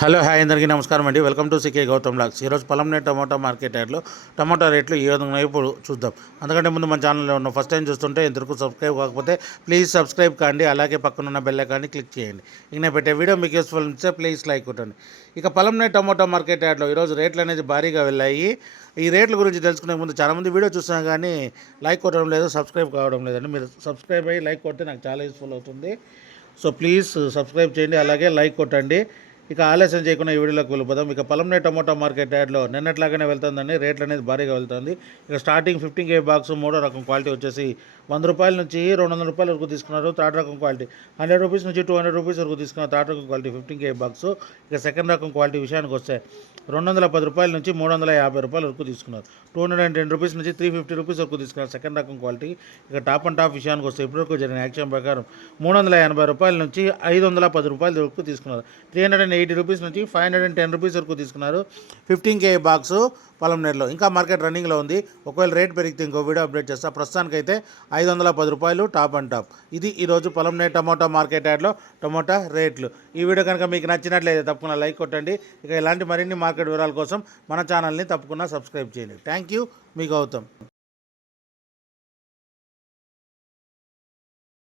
Hello hi అందరికీ నమస్కారం అండి. Welcome to CK Gautam blogs. ఈరోజు పొలంనేరు టమోటా మార్కెట్ యార్డ్లో టమోటా రేట్లు ఈ విధంగా ఇప్పుడు చూద్దాం. అందుకంటే ముందు మన ఛానల్లో ఉన్న ఫస్ట్ టైం చూస్తుంటే ఇంతవరకు సబ్స్క్రైబ్ కాకపోతే ప్లీజ్ సబ్స్క్రైబ్ కాండి, అలాగే పక్కనున్న బెల్ ఐకాన్ని క్లిక్ చేయండి. ఇక నేను పెట్టే వీడియో మీకు యూస్ఫుల్ ఉంటే ప్లీజ్ లైక్ కొట్టండి. ఇక పొలంనేరు టమోటా మార్కెట్ యార్డ్లో ఈరోజు రేట్లు అనేది భారీగా వెళ్ళాయి. ఈ రేట్ల గురించి తెలుసుకునే ముందు చాలామంది వీడియో చూస్తున్నా కానీ లైక్ కొట్టడం లేదు, సబ్స్క్రైబ్ కావడం లేదండి. మీరు సబ్స్క్రైబ్ అయ్యి లైక్ కొడితే నాకు చాలా యూస్ఫుల్ అవుతుంది. సో ప్లీజ్ సబ్స్క్రైబ్ చేయండి, అలాగే లైక్ కొట్టండి. ఇక ఆలస్యం చేయకుండా ఈ వీడియోలోకి వెళ్ళిపోదాం. ఇక పొలంనేరు టమోటా మార్కెట్ యార్డ్లో నిన్నట్లాగానే వెళ్తుందండి. రేట్లు అనేది భారీగా వెళ్తుంది. ఇక స్టార్టింగ్ 15 kg బాక్స్ మూడో రకం క్వాలిటీ వచ్చేసి 100 రూపాయల నుంచి 200 రూపాయల వరకు తీసుకున్నారు. థర్డ్ రకం క్వాలిటీ 100 రూపీస్ నుంచి 200 రూపీస్ వరకు తీసుకున్నారు. థర్డ్ రకం క్వాలిటీ 15 kg బాక్స్. ఇక సెకండ్ రకం క్వాలిటీ విషయానికి వస్తే 210 రూపాయల నుంచి 350 రూపాయల వరకు తీసుకున్నారు. 210 రూపీస్ నుంచి 350 రూపీస్ వరకు తీసుకున్నారు సెకండ్ రకం క్వాలిటీ. ఇక టాప్ అండ్ టాప్ విషయానికి వస్తే ఇప్పటివరకు జరిగిన యాక్షన్ ప్రకారం 380 రూపాయల నుంచి 510 రూపాయల వరకు తీసుకున్నారు. 380 రూపీస్ నుంచి 510 రూపీస్ వరకు తీసుకున్నారు 15 kg బాక్స్ పొలంనేరులో. ఇంకా మార్కెట్ రన్నింగ్లో ఉంది. ఒకవేళ రేట్ పెరిగితే ఇంకో వీడియో అప్డేట్ చేస్తా. ప్రస్తుతానికైతే 510 రూపాయలు టాప్ అండ్ టాప్. ఇది ఈరోజు పొలంనేరు టమోటా మార్కెట్ యార్డ్లో టమోటా రేట్లు. ఈ వీడియో కనుక మీకు నచ్చినట్లయితే తప్పకుండా లైక్ కొట్టండి. ఇక ఇలాంటి మరిన్ని మార్కెట్ వివరాల కోసం మన ఛానల్ని తప్పకుండా సబ్స్క్రైబ్ చేయండి. థ్యాంక్ యూ, మీ గౌతమ్.